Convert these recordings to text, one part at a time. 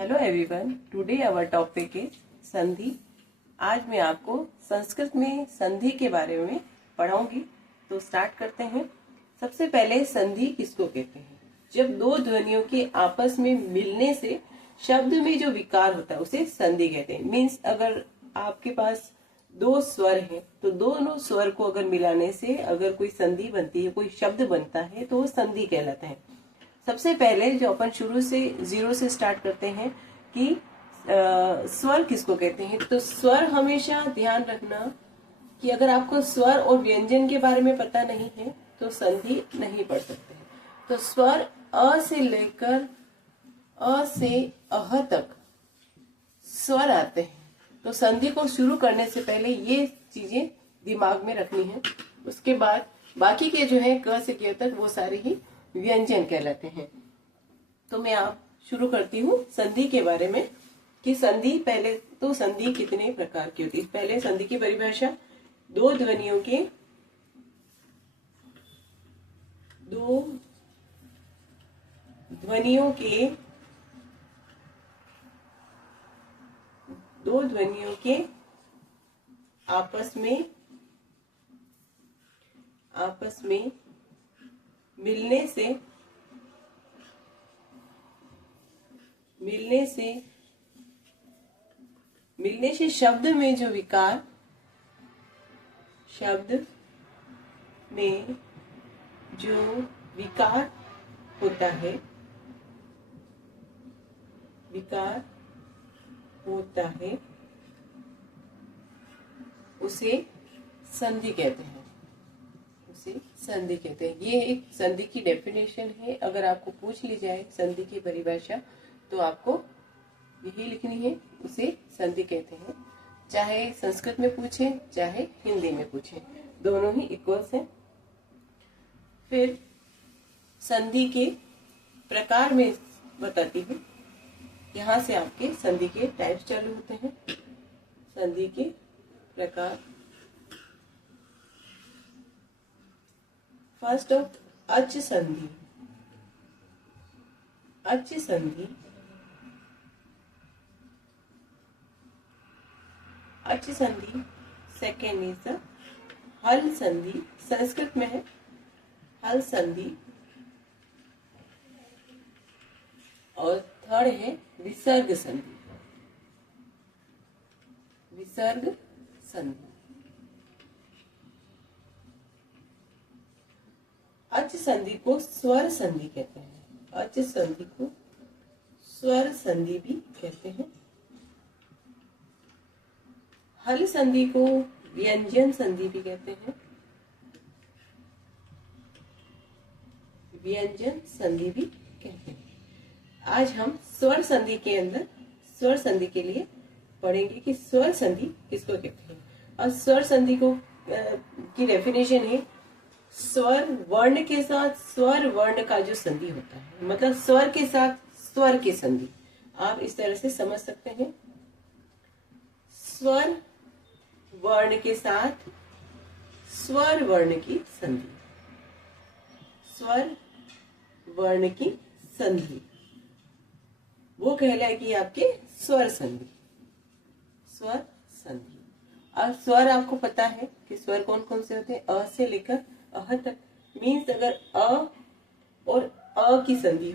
Hello everyone, today our topic is sandhi. आज मैं आपको संस्कृत में संधि के बारे में पढ़ाऊंगी। तो स्टार्ट करते हैं। सबसे पहले संधि किसको कहते हैं? जब दो ध्वनियों के आपस में मिलने से शब्द में जो विकार होता है उसे संधि कहते हैं। मीन्स अगर आपके पास दो स्वर हैं तो दोनों स्वर को अगर मिलाने से अगर कोई संधि बनती है, कोई शब्द बनता है तो वो संधि कहलाता है। सबसे पहले जो अपन शुरू से जीरो से स्टार्ट करते हैं कि स्वर किसको कहते हैं। तो स्वर हमेशा ध्यान रखना कि अगर आपको स्वर और व्यंजन के बारे में पता नहीं है तो संधि नहीं पढ़ सकते हैं। तो स्वर अ से लेकर अ से अह तक स्वर आते हैं। तो संधि को शुरू करने से पहले ये चीजें दिमाग में रखनी है। उसके बाद बाकी के जो है क से क तक वो सारे ही व्यंजन कहलाते हैं। तो मैं आप शुरू करती हूँ संधि के बारे में कि संधि, पहले तो संधि कितने प्रकार की होती है। पहले संधि की परिभाषा, दो ध्वनियों के आपस में मिलने से शब्द में जो विकार होता है उसे संधि कहते हैं। ये एक संधि की डेफिनेशन है। अगर आपको पूछ ली जाए संधि की परिभाषा तो आपको यही लिखनी है, उसे संधि कहते हैं। चाहे संस्कृत में पूछे चाहे हिंदी में पूछे, दोनों ही इक्वल्स हैं। फिर संधि के प्रकार में बताती हूँ। यहाँ से आपके संधि के टाइप्स चालू होते हैं। संधि के प्रकार, फर्स्ट ऑफ अच संधि। सेकेंड इज हल संधि। संस्कृत में है हल संधि। और थर्ड है विसर्ग संधि। अच संधि को स्वर संधि कहते हैं। अच संधि को स्वर संधि भी कहते हैं। हल संधि को व्यंजन संधि भी कहते हैं। आज हम स्वर संधि के अंदर स्वर संधि के लिए पढ़ेंगे कि स्वर संधि किसको कहते हैं। और स्वर संधि को की डेफिनेशन है, स्वर वर्ण के साथ स्वर वर्ण का जो संधि होता है, मतलब स्वर के साथ स्वर की संधि। आप इस तरह से समझ सकते हैं, स्वर वर्ण के साथ स्वर वर्ण की संधि। वो कहलाएगी आपके स्वर संधि। और स्वर आपको पता है कि स्वर कौन कौन से होते हैं, अ से लेकर अह तक। मीन्स अगर अ और अ की संधि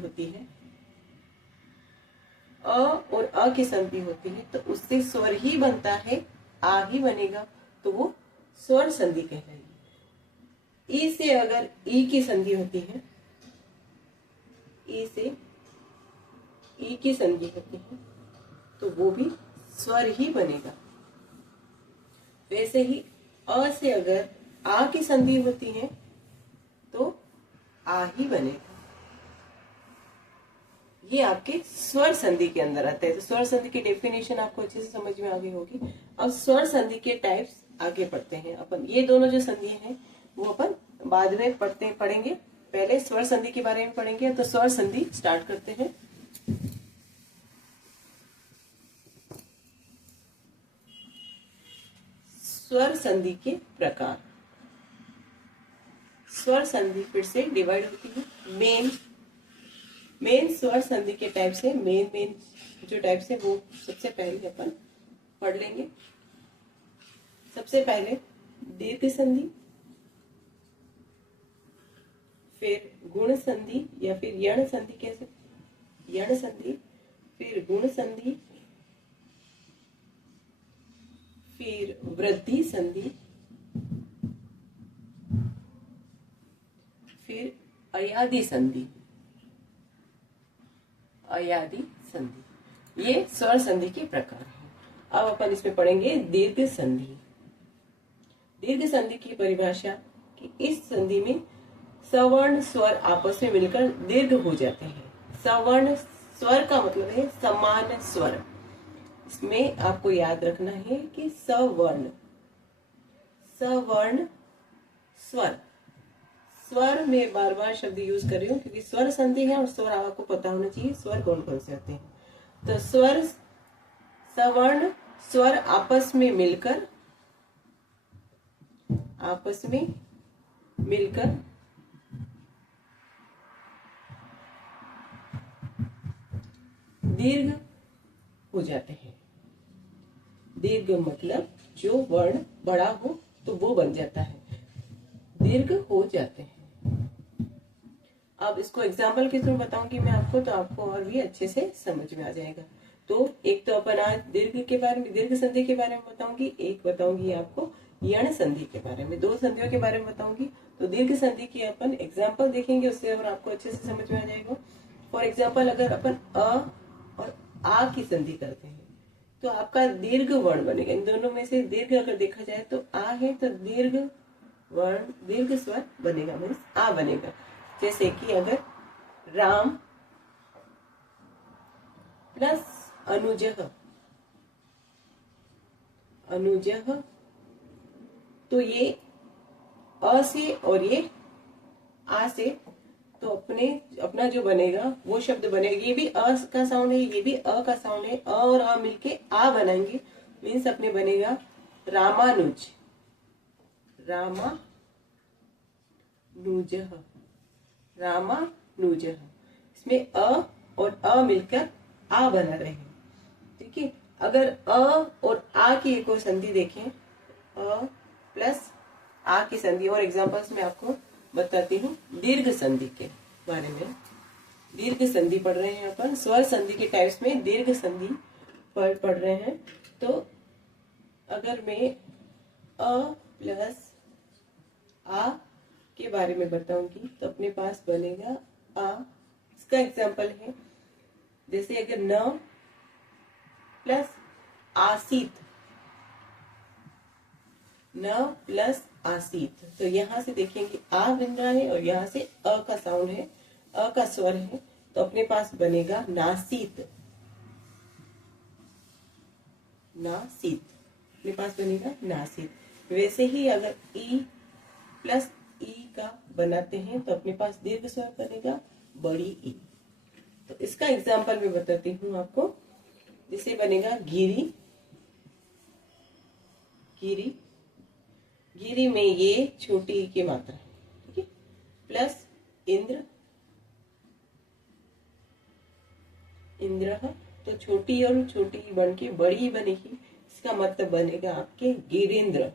होती है, तो उससे स्वर ही बनता है, आ ही बनेगा, तो वो स्वर संधि कहलाएगी। ई से अगर ई की संधि होती है, तो वो भी स्वर ही बनेगा। वैसे ही अ से अगर आ की संधि होती है तो आ ही बनेगा। ये आपके स्वर संधि के अंदर आता है। तो स्वर संधि की डेफिनेशन आपको अच्छे से समझ में आ गई होगी। अब स्वर संधि के टाइप्स आगे पढ़ते हैं अपन। ये दोनों जो संधि हैं वो अपन बाद में पढ़ेंगे। पहले स्वर संधि के बारे में पढ़ेंगे। तो स्वर संधि स्टार्ट करते हैं। स्वर संधि के प्रकार। स्वर संधि फिर से डिवाइड होती है। मेन स्वर संधि के टाइप से मेन जो टाइप्स है वो सबसे पहले अपन पढ़ लेंगे। सबसे पहले दीर्घ संधि, फिर गुण संधि या फिर यण संधि कह सकते, यण संधि, फिर गुण संधि, फिर वृद्धि संधि, फिर अयादि संधि, अयादि संधि। ये स्वर संधि के प्रकार हैं। अब अपन इसमें पढ़ेंगे दीर्घ संधि। दीर्घ संधि की परिभाषा कि इस संधि में सवर्ण स्वर आपस में मिलकर दीर्घ हो जाते हैं। सवर्ण स्वर का मतलब है समान स्वर। इसमें आपको याद रखना है कि सवर्ण, सवर्ण स्वर, स्वर में बार बार शब्द यूज कर रही हूँ क्योंकि स्वर संधि है और स्वर आपको पता होना चाहिए स्वर कौन कौन से होते हैं। तो स्वर, सवर्ण स्वर आपस में मिलकर, आपस में मिलकर दीर्घ हो जाते हैं। दीर्घ मतलब जो वर्ण बड़ा हो तो वो बन जाता है, दीर्घ हो जाते हैं। अब इसको एग्जाम्पल के थ्रू बताऊंगी मैं आपको, तो आपको और भी अच्छे से समझ में आ जाएगा। तो एक तो अपन आज दीर्घ के बारे में, दीर्घ संधि के बारे में बताऊंगी, एक बताऊंगी आपको यण संधि के बारे में, दो संधियों के बारे में बताऊंगी। तो दीर्घ संधि की अपन एग्जाम्पल देखेंगे, उससे और आपको अच्छे से समझ में आ जाएगा। फॉर एग्जाम्पल अगर अपन अ और आ की संधि करते हैं तो आपका दीर्घ वर्ण बनेगा। इन दोनों में से दीर्घ अगर देखा जाए तो आ है, तो दीर्घ वर्ण, दीर्घ स्वर बनेगा, मीन्स आ बनेगा। जैसे कि अगर राम प्लस अनुजः, अनुजः, तो ये अ से और ये आ से, तो अपना जो बनेगा वो शब्द बनेगा। ये भी अ का साउंड है, ये भी अ का साउंड है, अ और अ मिलके आ बनाएंगे, मीन्स अपने बनेगा रामानुज, रामानुजः, रामानुजः। इसमें अ और अ मिलकर आ बना रहे हैं, ठीक है। अगर अ और आ की एक और संधि देखें, अ प्लस आ की संधि, और एग्जांपल्स में आपको बताती हूँ दीर्घ संधि के बारे में। दीर्घ संधि पढ़ रहे हैं अपन, स्वर संधि के टाइप्स में दीर्घ संधि पढ़ रहे हैं। तो अगर मैं अ प्लस आ के बारे में बताऊंगी तो अपने पास बनेगा आ। इसका एग्जाम्पल है जैसे अगर न प्लस आसीत, न प्लस आसीत, तो यहां से देखेंगे आ बन रहा है और यहां से अ का साउंड है, अ का स्वर है, तो अपने पास बनेगा नासीत, नासीत, अपने पास बनेगा नासीत। वैसे ही अगर ई प्लस ई का बनाते हैं तो अपने पास दीर्घ स्वर बनेगा बड़ी ई। तो इसका एग्जाम्पल मैं बताती हूँ आपको, जिसे बनेगा गिरी, गिरी, गिरी में ये छोटी ई की मात्रा है, ठीक है, प्लस इंद्र, इंद्र, तो छोटी और छोटी बन के बड़ी बनेगी, इसका मतलब बनेगा आपके गिरेंद्र।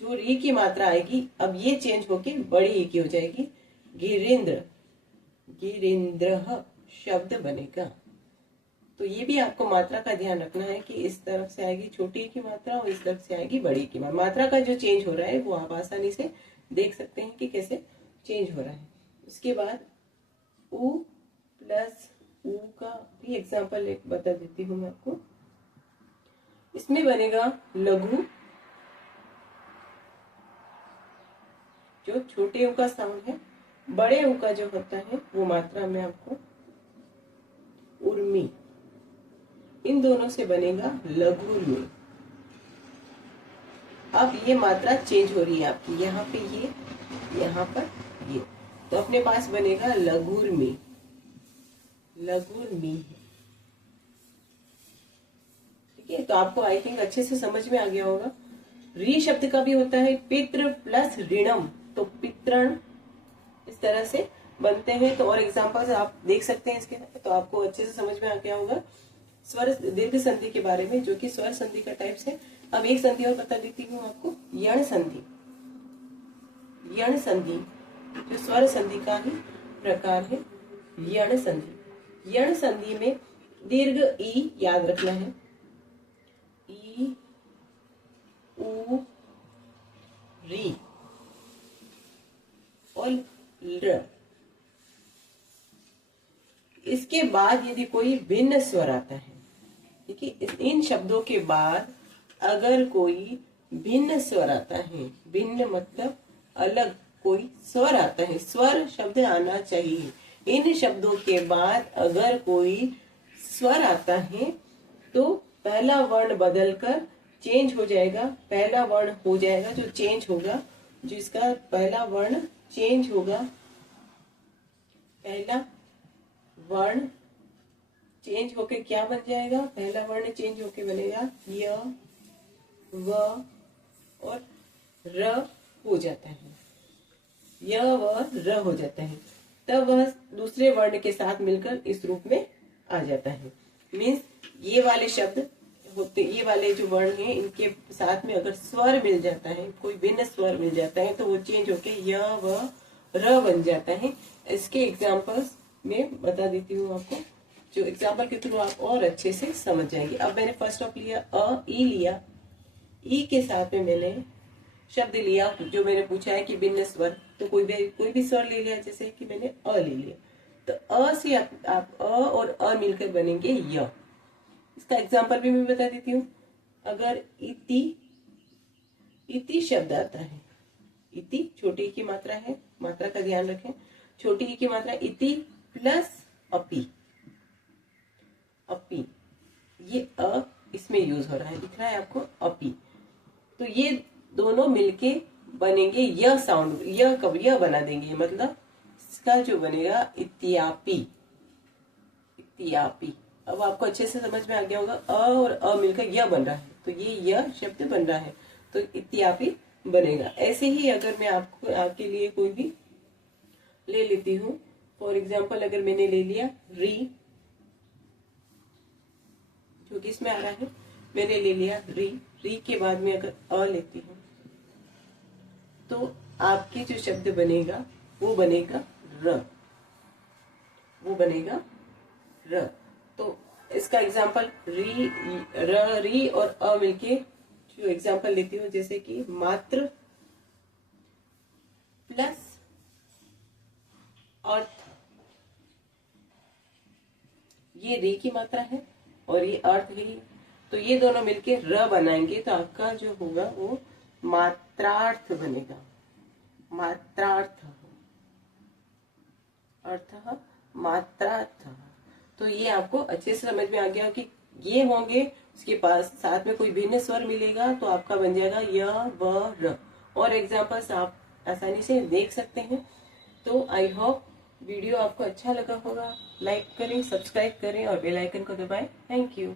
जो री की मात्रा आएगी अब ये चेंज होके बड़ी ई की हो जाएगी, गिरेंद्र, गिरेंद्र शब्द बनेगा। तो ये भी आपको मात्रा का ध्यान रखना है कि इस तरफ से आएगी छोटी की मात्रा और इस तरफ से आएगी बड़ी की मात्रा। मात्रा का जो चेंज हो रहा है वो आप आसानी से देख सकते हैं कि कैसे चेंज हो रहा है। उसके बाद उ प्लस उ का भी एग्जाम्पल एक बता देती हूँ मैं आपको। इसमें बनेगा लघु, जो छोटे उ का साउंड है, बड़े उ का जो होता है वो मात्रा में आपको उर्मी, इन दोनों से बनेगा लघुर्मी। अब ये मात्रा चेंज हो रही है आपकी, यहाँ पे ये, यहाँ पर ये, तो अपने पास बनेगा लघुर्मी, लघुर्मी, ठीक है। तो आपको आई थिंक अच्छे से समझ में आ गया होगा। री शब्द का भी होता है पितृ प्लस ऋणम, तो पितृण, इस तरह से बनते हैं। तो और एग्जाम्पल्स आप देख सकते हैं इसके, तो आपको अच्छे से समझ में आ गया होगा स्वर दीर्घ संधि के बारे में, जो कि स्वर संधि का टाइप्स है। अब एक संधि और बता देती हूँ आपको, यण संधि। यण संधि जो स्वर संधि का ही प्रकार है, यण संधि। यण संधि में दीर्घ ई याद रखना है, ई उ री और र। इसके बाद यदि कोई भिन्न स्वर आता है, ठीक है, इन शब्दों के बाद अगर कोई भिन्न स्वर आता है, भिन्न मतलब अलग कोई स्वर आता है, स्वर शब्द आना चाहिए। इन शब्दों के बाद अगर कोई स्वर आता है तो पहला वर्ण बदलकर चेंज हो जाएगा, पहला वर्ण हो जाएगा जो चेंज होगा, जिसका पहला वर्ण चेंज होगा, पहला वर्ण चेंज होके क्या बन जाएगा, पहला वर्ण चेंज होके बनेगा य, व और र हो जाता है, य व र हो जाता है। तब वह दूसरे वर्ण के साथ मिलकर इस रूप में आ जाता है। मीन्स ये वाले शब्द होते, ये वाले जो वर्ण हैं इनके साथ में अगर स्वर मिल जाता है, कोई भिन्न स्वर मिल जाता है, तो वो चेंज होके य व र बन जाता है। इसके एग्जाम्पल्स में बता देती हूँ आपको, जो एग्जाम्पल के थ्रू आप और अच्छे से समझ जाएंगे। अब मैंने फर्स्ट ऑफ लिया अ, ई लिया, ई के साथ में मैंने शब्द लिया जो मैंने पूछा है कि भिन्न स्वर, तो कोई भी स्वर ले लिया, जैसे कि मैंने अ ले लिया, तो अ से आप अ और अ मिलकर बनेंगे य। इसका एग्जाम्पल भी मैं बता देती हूँ। अगर इति, इति शब्द आता है, इति छोटी की मात्रा है, मात्रा का ध्यान रखें, छोटी की मात्रा इति प्लस अपि, अपि ये अ इसमें यूज हो रहा है, दिख रहा है आपको अपि, तो ये दोनों मिलके बनेंगे य साउंड, य कब य बना देंगे, मतलब इसका जो बनेगा इत्यापि, इत्यापि। अब आपको अच्छे से समझ में आ गया होगा, अ और अ मिलकर य बन रहा है, तो ये य शब्द बन रहा है, तो इत्यापि बनेगा। ऐसे ही अगर मैं आपको आपके लिए कोई भी ले लेती हूँ, फॉर एग्जाम्पल अगर मैंने ले लिया री, जो कि इसमें आ रहा है, मैंने ले लिया री, री के बाद में अगर अ लेती हूँ तो आपके जो शब्द बनेगा वो बनेगा र, वो बनेगा र। तो इसका एग्जाम्पल री, र, री और अ मिलके जो एग्जाम्पल लेती हूँ, जैसे कि मात्र प्लस अर्थ, ये री की मात्रा है और ये अर्थ है, तो ये दोनों मिलके र बनाएंगे, तो आपका जो होगा वो मात्रार्थ बनेगा, मात्रार्थ, अर्थ मात्रार्थ। तो ये आपको अच्छे से समझ में आ गया कि ये होंगे, उसके पास साथ में कोई भिन्न स्वर मिलेगा तो आपका बन जाएगा य व र। और एग्जाम्पल्स आप आसानी से देख सकते हैं। तो आई होप वीडियो आपको अच्छा लगा होगा। लाइक करें, सब्सक्राइब करें और बेल आइकन को दबाएं। Thank you.